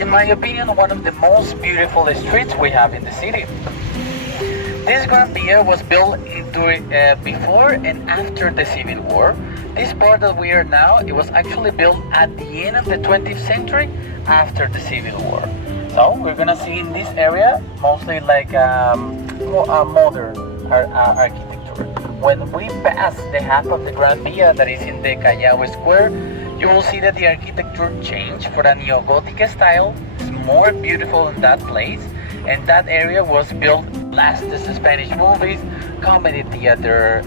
in my opinion, one of the most beautiful streets we have in the city. This Gran Via was built during, before and after the Civil War. This part that we are now, it was actually built at the end of the 20th century after the Civil War. So we're gonna see in this area mostly like modern architecture. When we pass the half of the Gran Via that is in the Callao Square, you will see that the architecture changed for a neo-Gothic style. It's more beautiful in that place, and that area was built last the Spanish movies, comedy theater,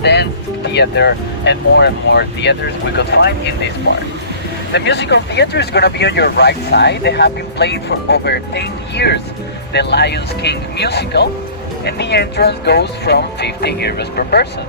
dance theater, and more theaters we could find in this part. The musical theater is gonna be on your right side. They have been playing for over 10 years, the Lions King musical, and the entrance goes from 50 euros per person.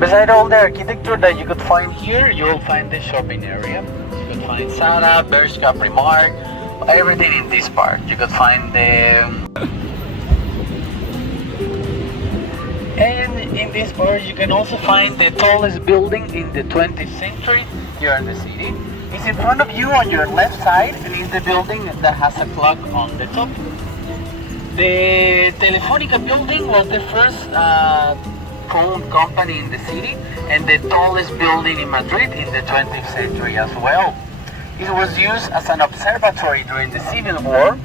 Beside all the architecture that you could find here, you will find the shopping area. You could find Zara, Bershka, Primark, everything in this part. You could find the... And in this part, you can also find the tallest building in the 20th century here in the city. It's in front of you on your left side, and it's the building that has a clock on the top. The Telefónica building was the first phone company in the city and the tallest building in Madrid in the 20th century as well. It was used as an observatory during the Civil War,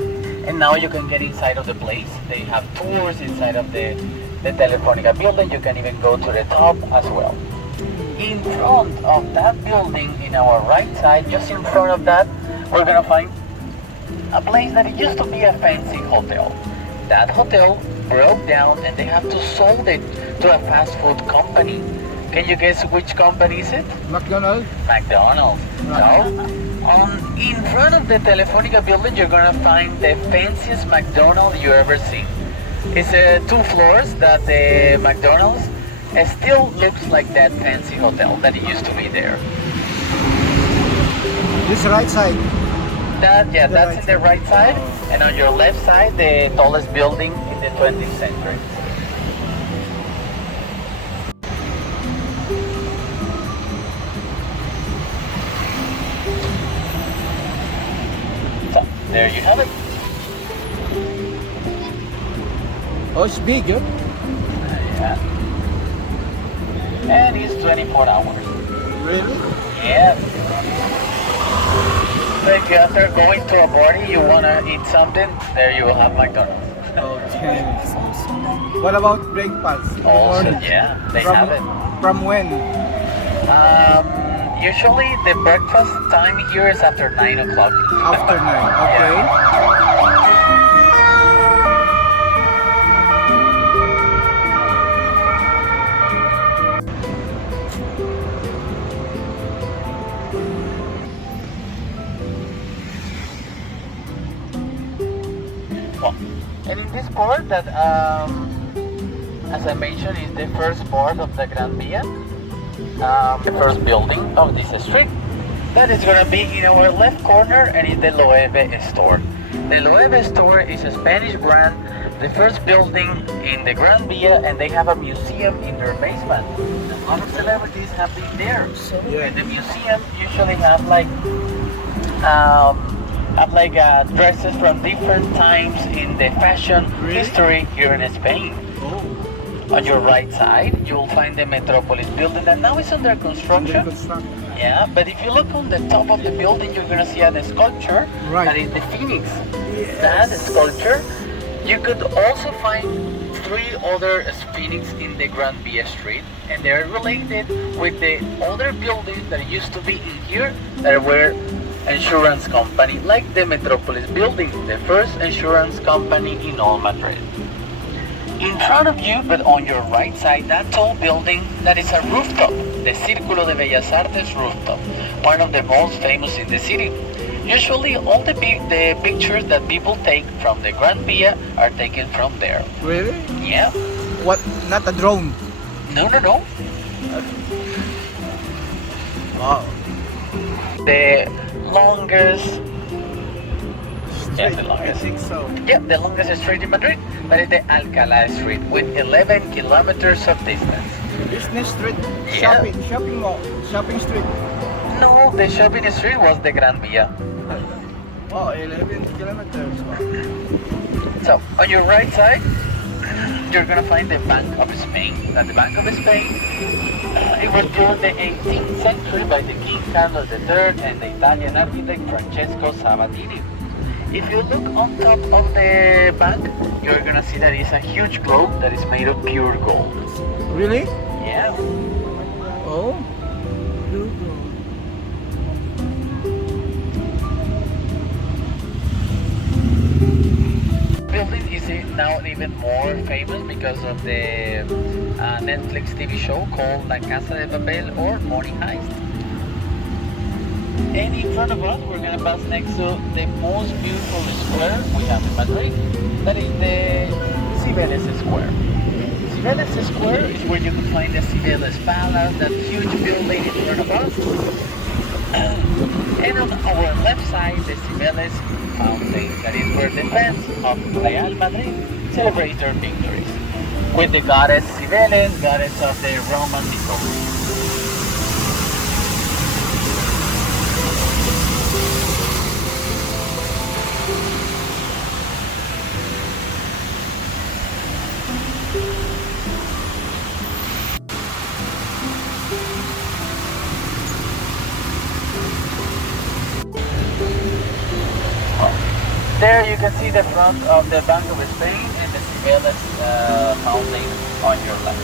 and now you can get inside of the place. They have tours inside of the Telefónica building. You can even go to the top as well. In front of that building, in our right side, just in front of that, we're gonna find a place that it used to be a fancy hotel. That hotel broke down and they have to sold it to a fast food company. Can you guess which company is it? McDonald's. McDonald's. No. In front of the Telefónica building, you're gonna find the fanciest McDonald's you ever seen. It's 2 floors that the McDonald's still looks like that fancy hotel that it used to be there. This right side. That's in the right side, and on your left side, the tallest building in the 20th century. So, there you have it. Oh, it's big, yeah? Yeah. And it's 24 hours. Really? Yeah. So if you after going to a party, you wanna eat something, there you will have McDonald's. Okay. What about breakfast? Also, yeah, they have it. From when? Usually the breakfast time here is after 9 o'clock. After 9, okay. And in this part that, as I mentioned, is the first part of the Gran Via, the first building of this street. That is going to be in our left corner, and is the Loewe store. The Loewe store is a Spanish brand, the first building in the Gran Via, and they have a museum in their basement. A lot of celebrities have been there. Yeah. And the museum usually have dresses from different times in the fashion history here in Spain. On your right side, you will find the Metropolis building that now is under construction. Yeah, but if you look on the top of the building, you're gonna see a sculpture that is the Phoenix. Yes. That sculpture, you could also find 3 other Phoenix in the Gran Via Street, and they're related with the other buildings that used to be in here that were insurance company, like the Metropolis building, the first insurance company in all Madrid. In front of you, but on your right side, that tall building that is a rooftop, the Círculo de Bellas Artes rooftop, one of the most famous in the city. Usually all the pictures that people take from the Gran Via are taken from there. Really? Yeah. What? Not a drone? No. Wow. the longest, yeah, Straight, the I longest, think so. yeah, the longest street in Madrid. That is the Alcalá Street with 11 kilometers of distance. Business street, Yeah. shopping mall, shopping street. No, the shopping street was the Gran Via. Oh, 11 kilometers. So on your right side, you're gonna find the Bank of Spain. Now the Bank of Spain, it was built in the 18th century by the King Carlos III and the Italian architect Francesco Sabatini. If you look on top of the bank, you're gonna see that it's a huge globe that is made of pure gold. Really? Yeah. Oh. Building is now even more famous because of the Netflix TV show called La Casa de Papel or Money Heist. And in front of us, we're gonna pass next to the most beautiful square we have in Madrid. That is the Venice Square. Venice Square is where you can find the Cibeles Palace, that huge building in front of us. And on our left side, the Cibeles Fountain, that is where the fans of Real Madrid celebrate their victories. With the goddess Cibeles, goddess of the Roman mythology. There you can see the front of the Bank of Spain and the Cibeles Fountain on your left.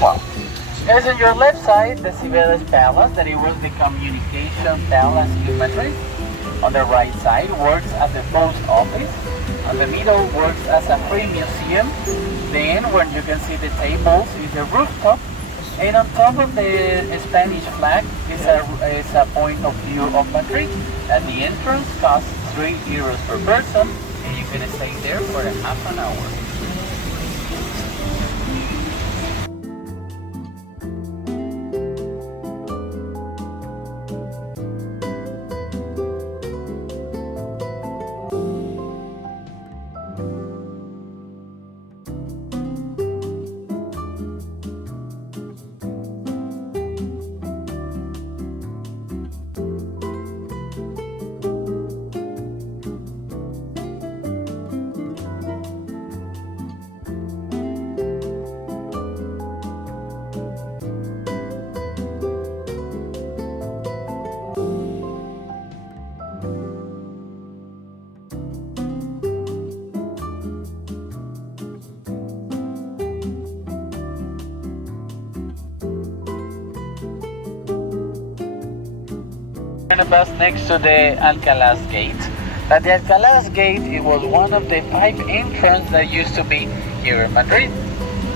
Wow. As on your left side, the Cibeles Palace, that it was the communication palace in Madrid. On the right side works as the post office. On the middle works as a free museum. Then when you can see the tables is the rooftop. And on top of the Spanish flag is a point of view of Madrid. And the entrance costs 3 euros per person. And you can stay there for a half an hour. A bus next to the Alcalá gate. But the Alcalá gate, it was one of the 5 entrances that used to be here in Madrid.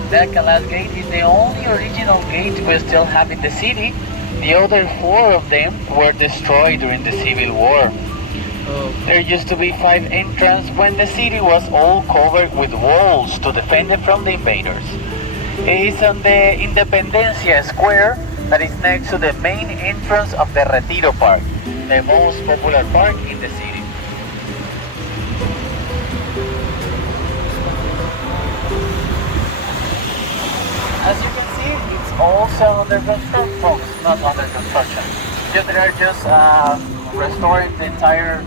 The Alcalá gate is the only original gate we still have in the city. The other 4 of them were destroyed during the Civil War. There used to be 5 entrances when the city was all covered with walls to defend it from the invaders. It is on the Independencia Square that is next to the main entrance of the Retiro Park, the most popular park in the city. As you can see, it's also under construction, folks, not under construction. They are just restoring the entire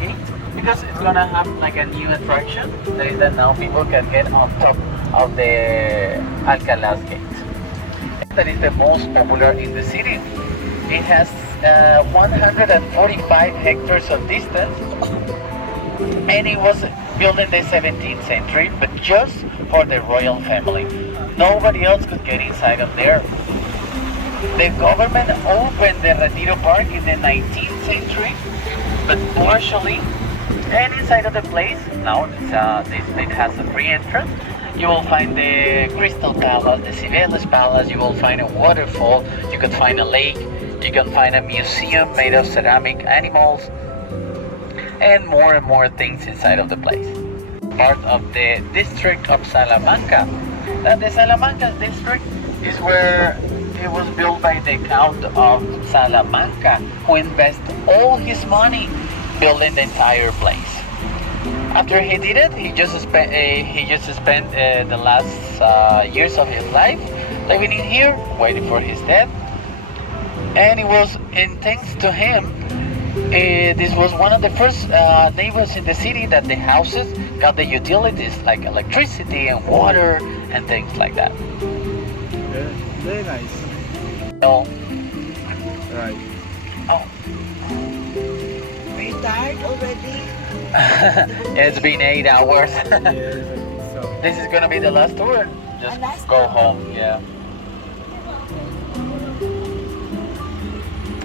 gate because it's gonna have like a new attraction that is that now people can get on top of the Alcalá gate. That is the most popular in the city. It has 145 hectares of distance and it was built in the 17th century, but just for the royal family. Nobody else could get inside of there. The government opened the Retiro Park in the 19th century, but partially, and inside of the place, now it has a free entrance. You will find the Crystal Palace, the Cibeles Palace. You will find a waterfall. You can find a lake. You can find a museum made of ceramic animals, and more things inside of the place. Part of the district of Salamanca. Now, the Salamanca district is where it was built by the Count of Salamanca, who invested all his money building the entire place. After he did it, he just spent the last years of his life living in here, waiting for his death. And it was, and thanks to him, this was one of the first neighbors in the city that the houses got the utilities like electricity and water and things like that. Yeah, very nice. So, Right. oh, Are you tired already? it's been 8 hours. Yes, I think so. This is gonna be the last tour. Just last go tour. home. Yeah.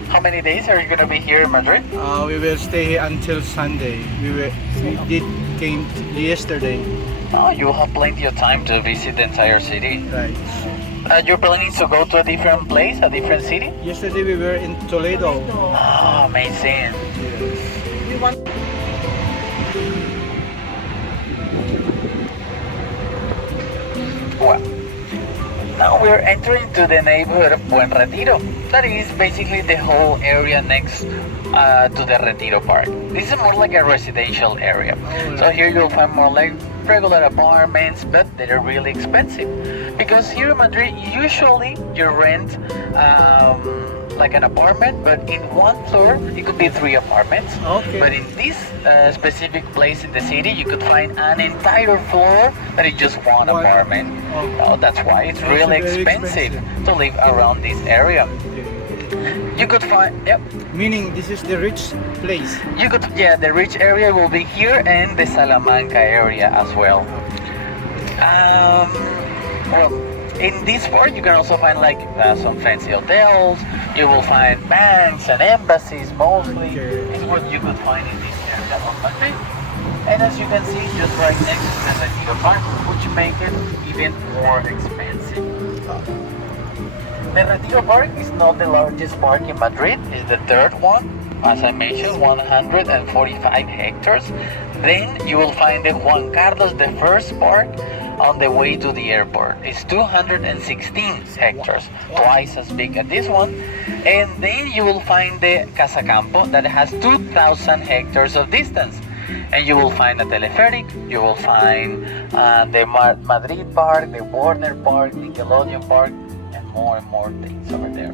How many days are you gonna be here in Madrid? We will stay here until Sunday. We came yesterday. Oh, you have plenty of time to visit the entire city. Right. You're planning to go to a different place, a different city? Yesterday we were in Toledo. Oh, amazing. We want Well, now we're entering to the neighborhood of Buen Retiro. That is basically the whole area next to the Retiro Park. This is more like a residential area. So here you'll find more like regular apartments, but they're really expensive. Because here in Madrid, usually you rent like an apartment, but in one floor, it could be 3 apartments. Okay. But in this specific place in the city, you could find an entire floor that is just one One. apartment. Okay. Oh, that's why it's It's really very expensive expensive. to live around this area. Okay. You could find, yep, Meaning this is the rich place. you could, yeah, the rich area will be here and the Salamanca area as well. Well, in this part, you can also find like some fancy hotels. You will find banks and embassies mostly. Okay. Is what you could find in this area of Madrid. And as you can see, just right next to the Retiro Park, which make it even more expensive. The Retiro Park is not the largest park in Madrid. It's the third one. As I mentioned, 145 hectares. Then you will find the Juan Carlos I Park on the way to the airport. It's 216 hectares, twice as big as this one. And then you will find the Casa Campo that has 2,000 hectares of distance. And you will find a teleferic, you will find the Madrid Park, the Warner Park, Nickelodeon Park, and more things over there.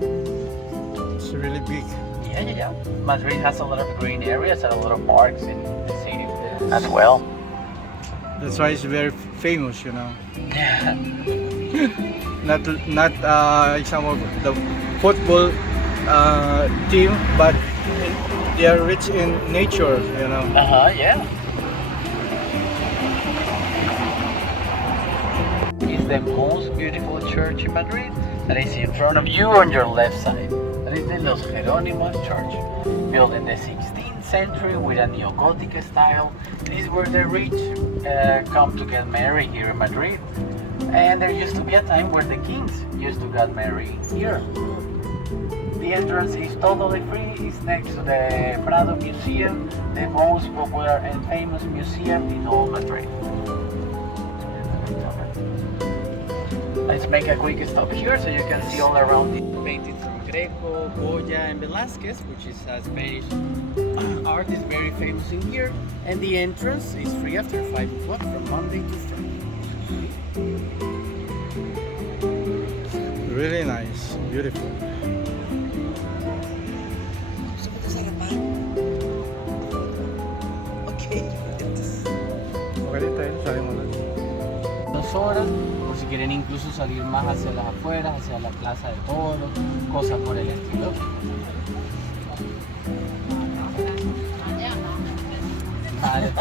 It's really big. Yeah. Madrid has a lot of green areas and a lot of parks in the city as well. That's why it's very famous, you know. Yeah. Not some of the football team, but they are rich in nature, you know. Yeah. It's the most beautiful church in Madrid that is in front of you on your left side. That is the Los Jerónimos Church, built in the 16th century with a neo-Gothic style. It is where the rich come to get married here in Madrid. And there used to be a time where the kings used to get married here. The entrance is totally free. It's next to the Prado Museum, the most popular and famous museum in all Madrid. Let's make a quick stop here so you can see all around it. Painted from Greco, Goya, and Velázquez, which is a Spanish art, is very famous in here. And the entrance is free after 5 o'clock from Monday to Friday. Really nice, beautiful. gusto mo ito sa Japan? Okay. Pwede tayo, sabi mo lang. 2 horas, por si quieren incluso salir más hacia las afueras, hacia la Plaza de Toros, cosas por el estilo. Vale.